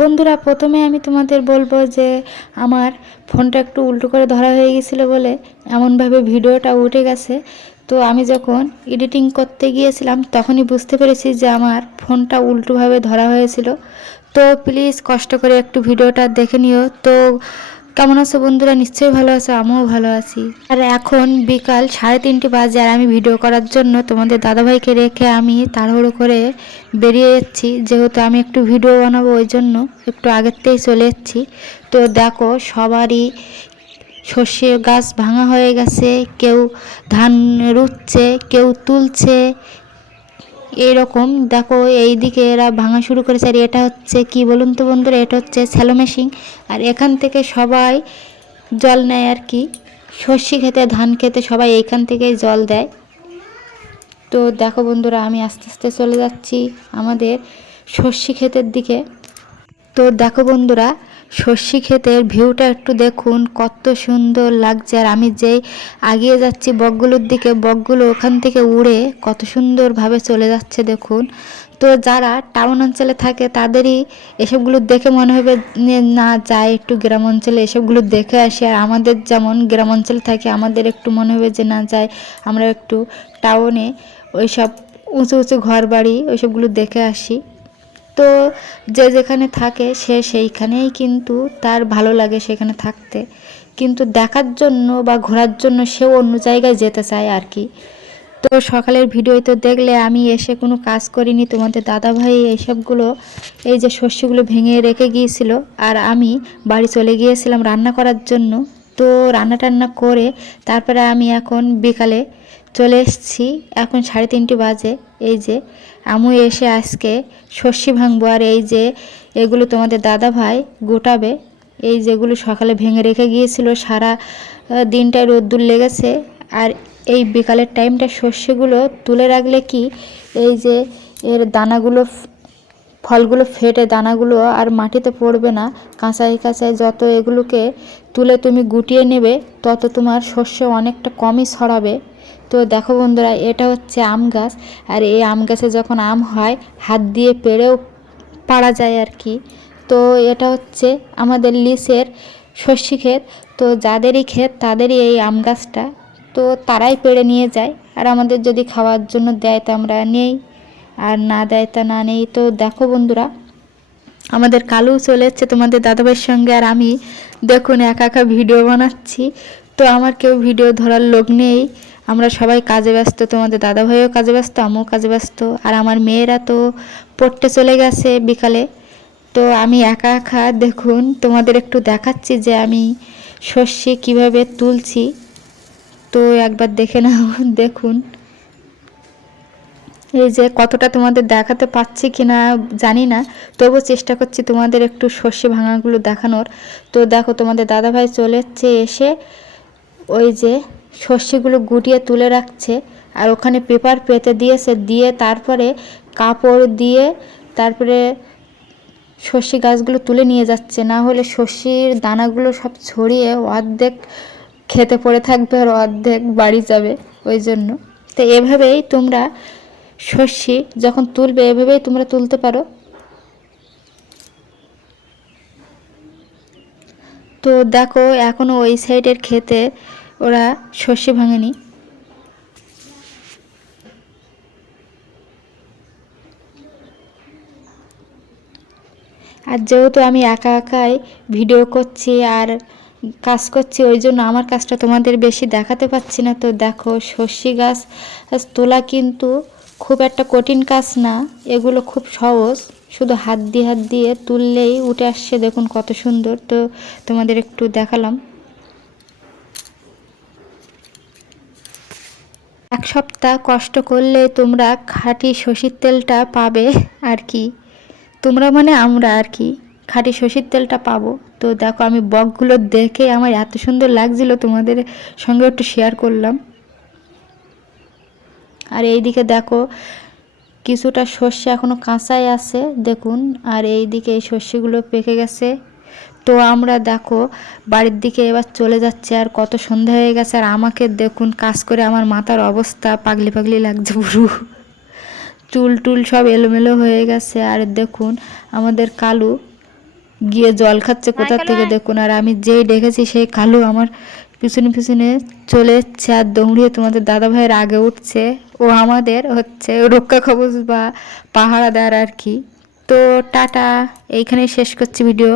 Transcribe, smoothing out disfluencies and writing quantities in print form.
বন্ধুরা, প্রথমে আমি তোমাদের বলবো যে আমার ফোনটা একটু উল্টো করে ধরা হয়ে গেছিলো বলে এমনভাবে ভিডিওটা উঠে গেছে। তো আমি যখন এডিটিং করতে গিয়েছিলাম তখনই বুঝতে পেরেছি যে আমার ফোনটা উল্টোভাবে ধরা হয়েছিল। তো প্লিজ কষ্ট করে একটু ভিডিওটা দেখে নিও। তো কেমন আছো বন্ধুরা? নিশ্চয়ই ভালো আছো, আমিও ভালো আছি। আর এখন বিকাল 3:30 বাজে আর আমি ভিডিও করার জন্য তোমাদের দাদাভাইকে রেখে আমি তাড়াহুড়ো করে বেরিয়ে যাচ্ছি। যেহেতু আমি একটু ভিডিও বানাবো ওই জন্য একটু আগের থেকেই চলে যাচ্ছি। তো দেখো, সবারই সর্ষে গাছ ভাঙা হয়ে গেছে, কেউ ধান রুচ্ছে, কেউ তুলছে। এইরকম দেখো, এইদিকে এরা ভাঙা শুরু করেছে। আর এটা হচ্ছে কি বলুন তো বন্ধুরা, এটা হচ্ছে স্যালো মেশিন। আর এখান থেকে সবাই জল নেয় আর কি, সর্ষে খেতে ধান খেতে সবাই এইখান থেকেই জল দেয়। তো দেখো বন্ধুরা, আমি আস্তে আস্তে চলে যাচ্ছি আমাদের সর্ষে ক্ষেতের দিকে। তো দেখো বন্ধুরা, সর্ষে ক্ষেতের ভিউটা একটু দেখুন, কত সুন্দর লাগছে। আর আমি যেই এগিয়ে যাচ্ছি বকগুলোর দিকে, বকগুলো ওখান থেকে উড়ে কত সুন্দরভাবে চলে যাচ্ছে দেখুন। তো যারা টাউন অঞ্চলে থাকে তাদেরই এসবগুলো দেখে মনে হবে না, যায় একটু গ্রাম অঞ্চলে এসবগুলো দেখে আসি। আর আমাদের যেমন গ্রাম অঞ্চলে থাকে, আমাদের একটু মনে হবে যে না, যাই আমরা একটু টাউনে ওইসব উঁচু উঁচু ঘর বাড়ি ওইসবগুলো দেখে আসি। তো যে যেখানে থাকে সে সেইখানেই কিন্তু তার ভালো লাগে সেখানে থাকতে, কিন্তু দেখার জন্য বা ঘোরার জন্য সেও অন্য জায়গায় যেতে চায় আর কি। তো সকালের ভিডিও তো দেখলে, আমি এসে কোনো কাজ করিনি, তোমাদের দাদাভাই এইসবগুলো এই যে শস্যগুলো ভেঙে রেখে গিয়েছিল আর আমি বাড়ি চলে গিয়েছিলাম রান্না করার জন্য। তো রান্না টান্না করে তারপরে আমি এখন বিকালে চলে এসেছি, এখন 3:30 বাজে। এই যে আমি এসে আজকে সর্ষে ভাঙবো। আর এই যে এগুলো তোমাদের দাদাভাই গোটাবে, এই যেগুলো সকালে ভেঙে রেখে গিয়েছিল, সারা দিনটায় রোদ্দুর লেগেছে। আর এই বিকালের টাইমটা সর্ষেগুলো তুলে রাখলে কি, এই যে এর দানাগুলো ফলগুলো ফেটে দানাগুলো আর মাটিতে পড়বে না। কাঁচাই কাঁচাই যত এগুলোকে তুলে তুমি গুটিয়ে নেবে, তত তোমার শস্য অনেকটা কমই ছড়াবে। তো দেখো বন্ধুরা, এটা হচ্ছে আম গাছ। আর এই আম গাছে যখন আম হয় হাত দিয়ে পেড়েও পাড়া যায় আর কি। তো এটা হচ্ছে আমাদের লিচের সর্ষে ক্ষেত। তো যাদেরই ক্ষেত তাদেরই এই আম গাছটা, তো তারাই পেড়ে নিয়ে যায়। আর আমাদের যদি খাওয়ার জন্য দেয় তা আমরা নেই, আর না দেয় তা না নেই। তো দেখো বন্ধুরা, আমাদের কালু চলে এসছে তোমাদের দাদাভাইয়ের সঙ্গে। আর আমি দেখুন একা একা ভিডিও বানাচ্ছি। তো আমার কেউ ভিডিও ধরার লোক নেই, আমরা সবাই কাজে ব্যস্ত, তোমাদের দাদাভাইও কাজে ব্যস্ত, আমিও কাজে ব্যস্ত। আর আমার মেয়েরা তো পড়তে চলে গেছে বিকালে। তো আমি একা একা দেখুন তোমাদের একটু দেখাচ্ছি যে আমি সর্ষে কীভাবে তুলছি। তো একবার দেখে নাও, দেখুন এই যে কতটা তোমাদের দেখাতে পাচ্ছি কিনা জানি না, তবুও চেষ্টা করছি তোমাদের একটু সর্ষে ভাঙাগুলো দেখানোর। তো দেখো তোমাদের দাদাভাই চলে এসছে, এসে ওই যে সর্ষেগুলো গুটিয়ে তুলে রাখছে। আর ওখানে পেপার পেতে দিয়েছে, দিয়ে তারপরে কাপড় দিয়ে তারপরে সর্ষে গাছগুলো তুলে নিয়ে যাচ্ছে। না হলে সর্ষের দানাগুলো সব ছড়িয়ে অর্ধেক খেতে পড়ে থাকবে আর অর্ধেক বাড়ি যাবে, ওই জন্য। তো এভাবেই তোমরা সর্ষে যখন তুলবে এভাবেই তোমরা তুলতে পারো। তো দেখো, এখনও ওই সাইডের ক্ষেতে ওরা সর্ষে ভাঙেনি। আর যেহেতু আমি একা একাই ভিডিও করছি আর কাজ করছি, ওই জন্য আমার কাজটা তোমাদের বেশি দেখাতে পাচ্ছি না। তো দেখো, সর্ষে গাছ তোলা কিন্তু খুব একটা কঠিন কাজ না, এগুলো খুব সহজ, শুধু হাত দিয়ে তুললেই উঠে আসছে। দেখুন কত সুন্দর। তো তোমাদের একটু দেখালাম। এক সপ্তাহ কষ্ট করলে তোমরা খাঁটি সর্ষের তেলটা পাবে আর কি। তোমরা মানে আমরা আর কি, খাঁটি সর্ষের তেলটা পাবো। তো দেখো, আমি বকগুলো দেখে আমার এত সুন্দর লাগছিল, তোমাদের সঙ্গে একটু শেয়ার করলাম। আর এইদিকে দেখো, কিছুটা সর্ষে এখনও কাঁচাই আছে দেখুন। আর এইদিকে এই সর্ষেগুলো পেকে গেছে। তো আমরা দেখো বাড়ির দিকে এবার চলে যাচ্ছে। আর কত সন্ধ্যা হয়ে গেছে, আর আমাকে দেখুন কাজ করে আমার মাথার অবস্থা পাগলি পাগলি লাগছে পুরো, চুল টুল সব এলোমেলো হয়ে গেছে। আর দেখুন আমাদের কালু গিয়ে জল খাচ্ছে কোথা থেকে দেখুন। আর আমি যেই দেখেছি সেই কালু আমার পিছনে পিছনে চলে এসছে আর দৌড়িয়ে তোমাদের দাদা ভাইয়ের আগে উঠছে। ও আমাদের হচ্ছে রক্ষা কবচ বা পাহারা দেওয়ার আর কি। তো টাটা, এইখানেই শেষ করছি ভিডিও।